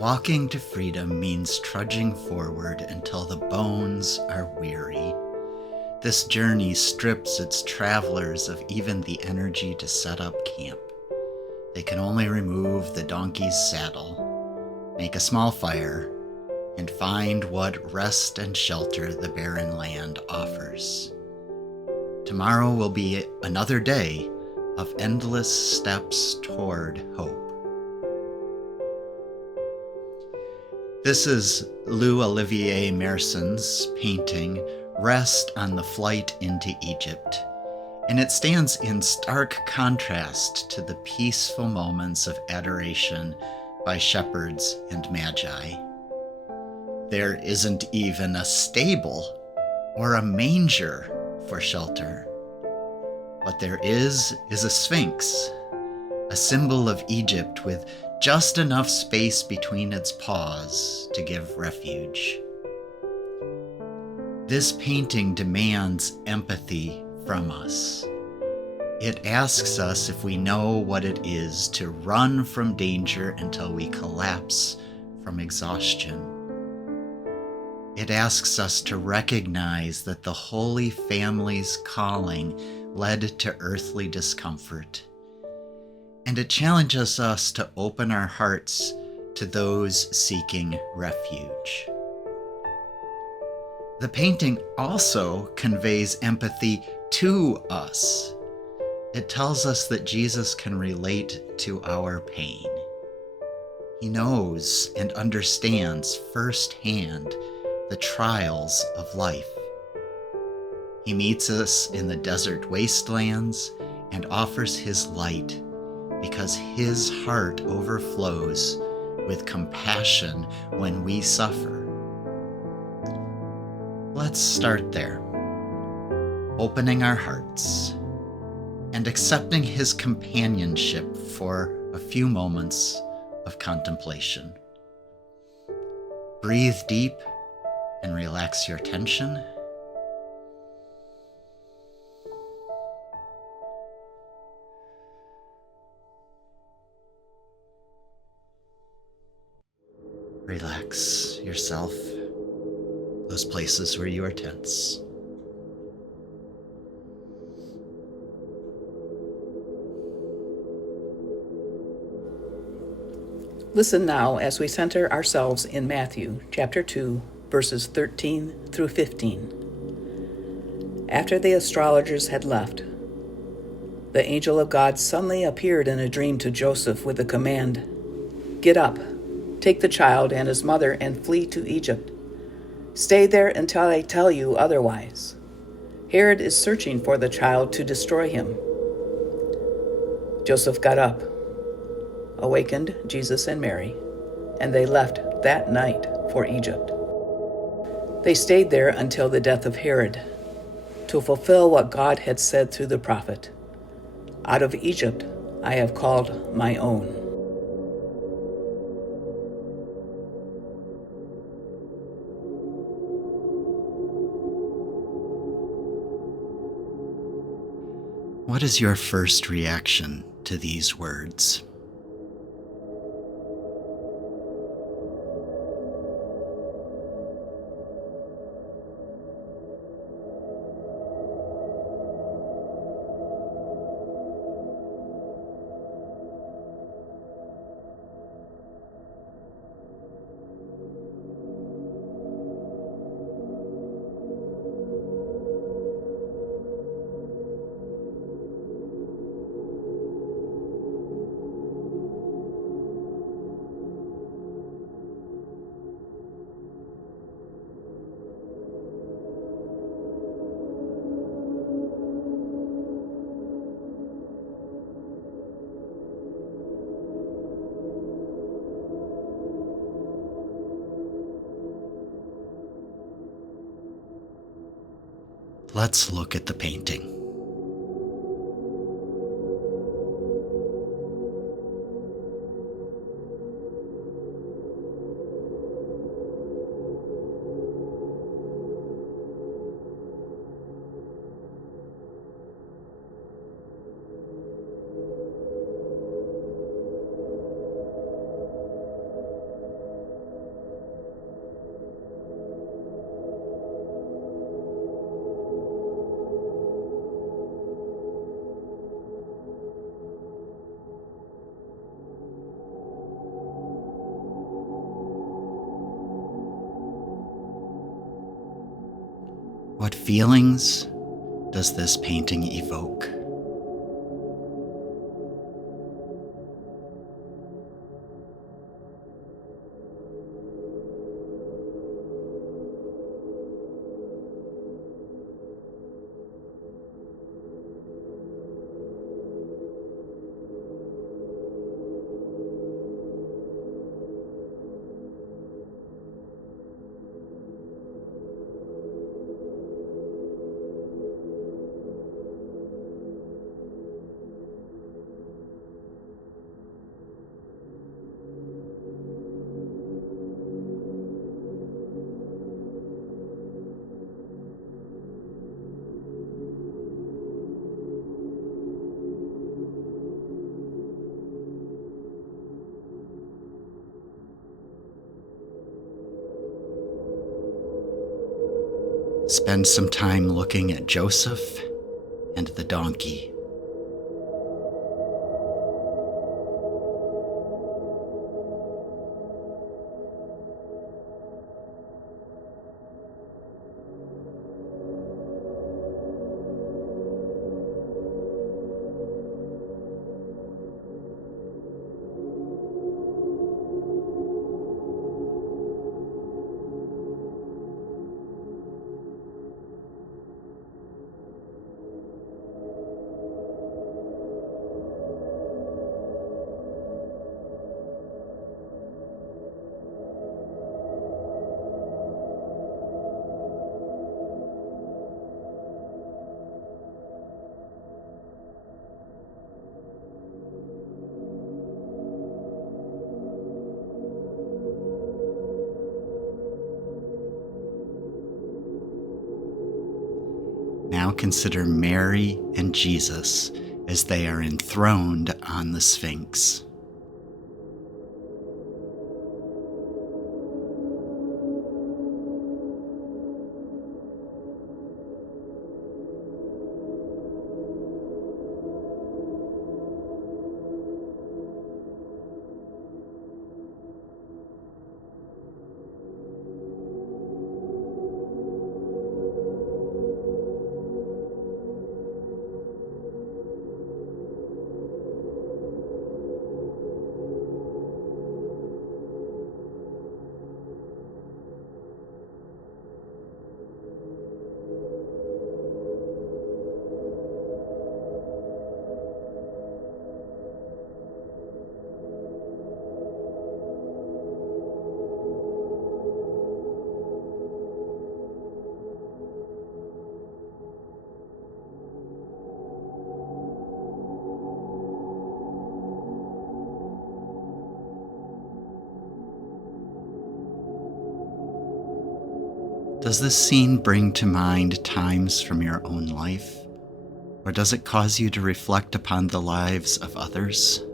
Walking to freedom means trudging forward until the bones are weary. This journey strips its travelers of even the energy to set up camp. They can only remove the donkey's saddle, make a small fire, and find what rest and shelter the barren land offers. Tomorrow will be another day of endless steps toward hope. This is Luc-Olivier Merson's painting, Rest on the Flight into Egypt, and it stands in stark contrast to the peaceful moments of adoration by shepherds and magi. There isn't even a stable or a manger for shelter. What there is a sphinx, a symbol of Egypt with just enough space between its paws to give refuge. This painting demands empathy from us. It asks us if we know what it is to run from danger until we collapse from exhaustion. It asks us to recognize that the Holy Family's calling led to earthly discomfort. And it challenges us to open our hearts to those seeking refuge. The painting also conveys empathy to us. It tells us that Jesus can relate to our pain. He knows and understands firsthand the trials of life. He meets us in the desert wastelands and offers his light because his heart overflows with compassion when we suffer. Let's start there, opening our hearts and accepting his companionship for a few moments of contemplation. Breathe deep and relax your tension. Relax yourself, those places where you are tense. Listen now as we center ourselves in Matthew chapter 2, verses 13 through 15. After the astrologers had left, the angel of God suddenly appeared in a dream to Joseph with the command, "Get up, take the child and his mother and flee to Egypt. Stay there until I tell you otherwise. Herod is searching for the child to destroy him." Joseph got up, awakened Jesus and Mary, and they left that night for Egypt. They stayed there until the death of Herod, to fulfill what God had said through the prophet, "Out of Egypt I have called my own." What is your first reaction to these words? Let's look at the painting. What feelings does this painting evoke? Spend some time looking at Joseph and the donkey. Now consider Mary and Jesus as they are enthroned on the Sphinx. Does this scene bring to mind times from your own life, or does it cause you to reflect upon the lives of others?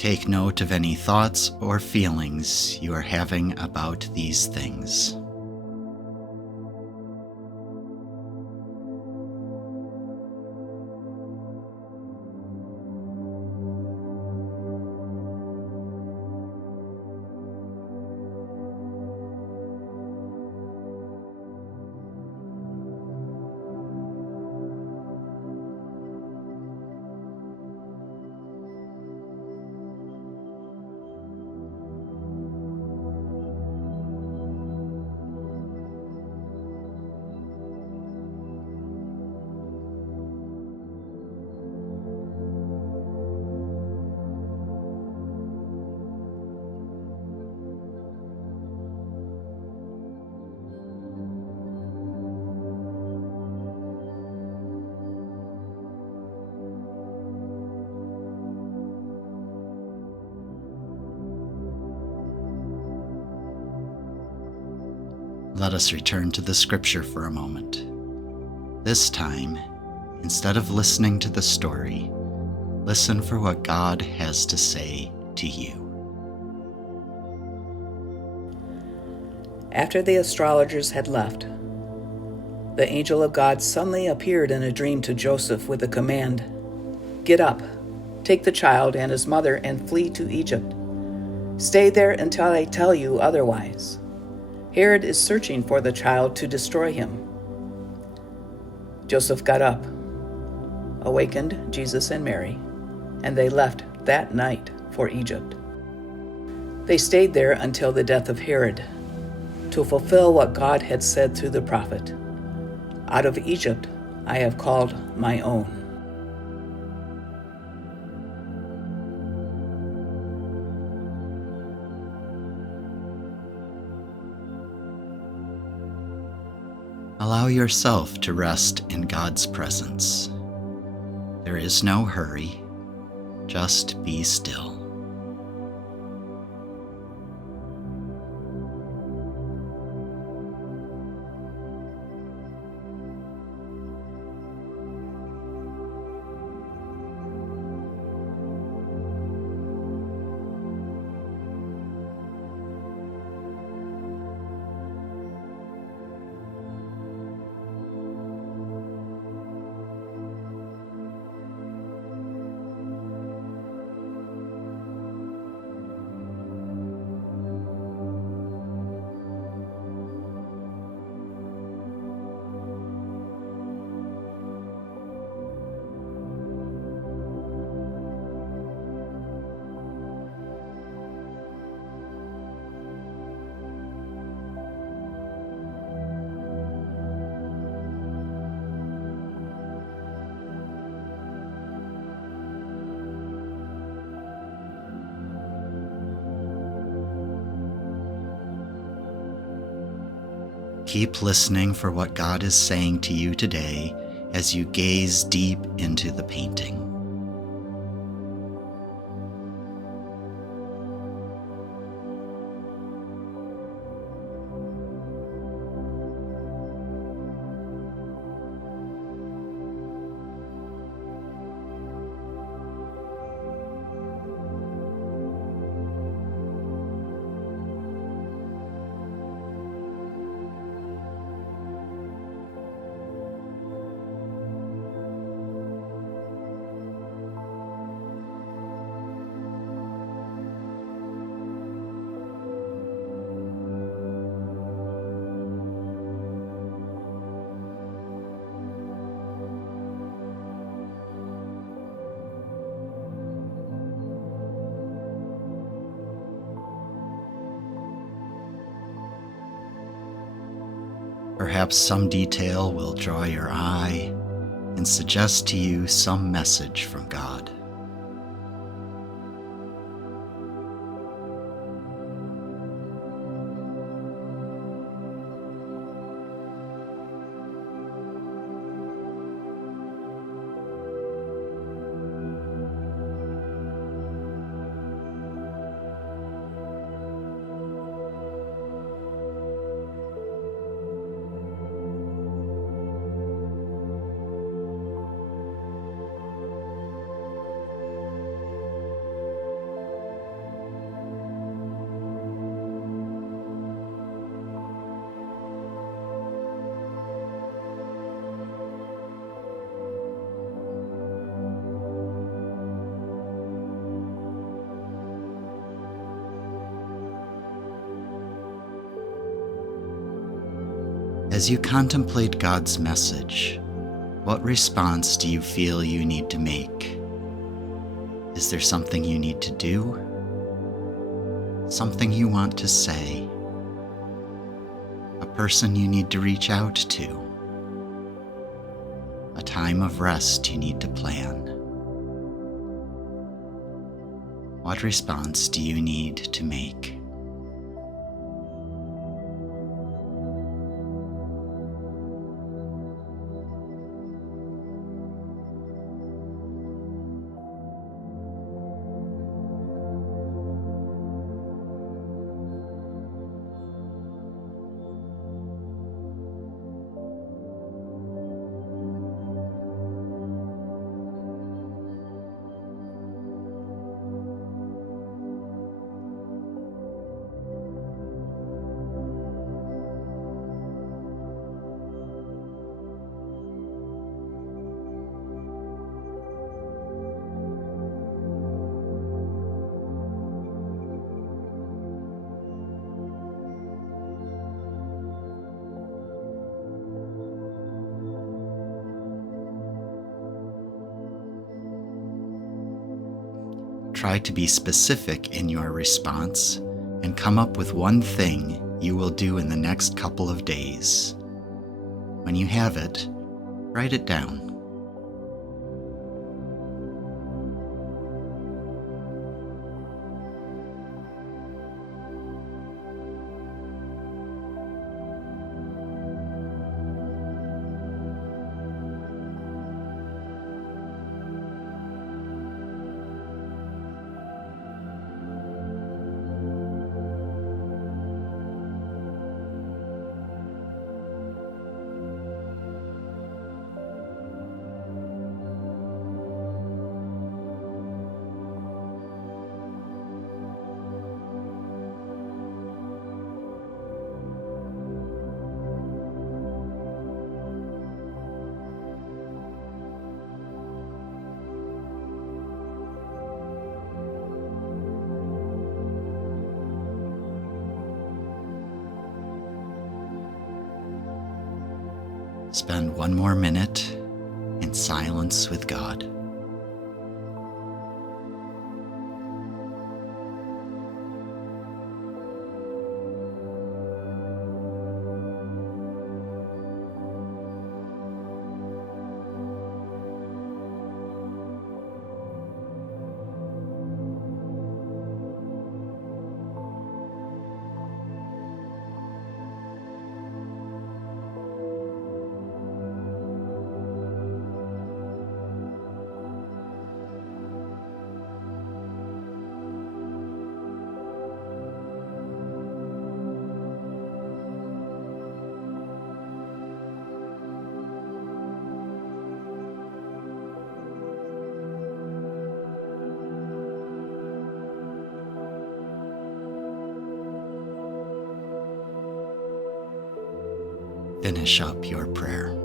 Take note of any thoughts or feelings you are having about these things. Let us return to the scripture for a moment. This time, instead of listening to the story, listen for what God has to say to you. After the astrologers had left, the angel of God suddenly appeared in a dream to Joseph with the command, "Get up, take the child and his mother and flee to Egypt. Stay there until I tell you otherwise. Herod is searching for the child to destroy him." Joseph got up, awakened Jesus and Mary, and they left that night for Egypt. They stayed there until the death of Herod, to fulfill what God had said through the prophet, "Out of Egypt I have called my own." Allow yourself to rest in God's presence. There is no hurry, just be still. Keep listening for what God is saying to you today as you gaze deep into the painting. Perhaps some detail will draw your eye and suggest to you some message from God. As you contemplate God's message, what response do you feel you need to make? Is there something you need to do? Something you want to say? A person you need to reach out to? A time of rest you need to plan? What response do you need to make? try to be specific in your response and come up with one thing you will do in the next couple of days. When you have it, write it down. Spend one more minute in silence with God. Finish up your prayer.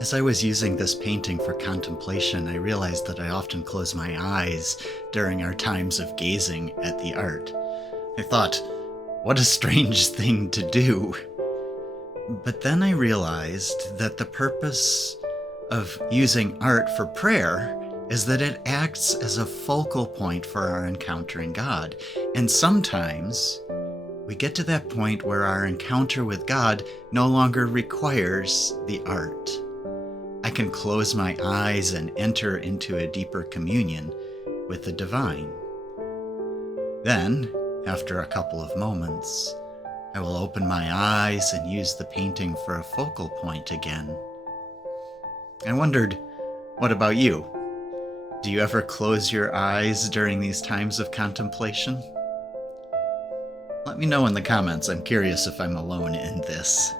As I was using this painting for contemplation, I realized that I often close my eyes during our times of gazing at the art. I thought, what a strange thing to do. But then I realized that the purpose of using art for prayer is that it acts as a focal point for our encountering God. And sometimes we get to that point where our encounter with God no longer requires the art. I can close my eyes and enter into a deeper communion with the divine. Then, after a couple of moments, I will open my eyes and use the painting for a focal point again. I wondered, what about you? Do you ever close your eyes during these times of contemplation? Let me know in the comments. I'm curious if I'm alone in this.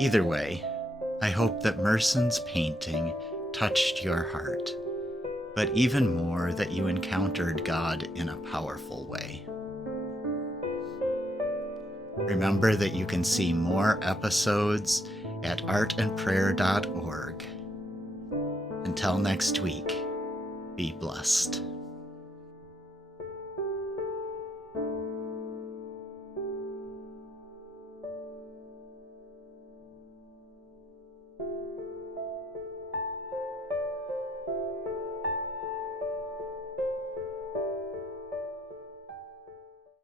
Either way, I hope that Merson's painting touched your heart, but even more that you encountered God in a powerful way. Remember that you can see more episodes at artandprayer.org. Until next week, be blessed.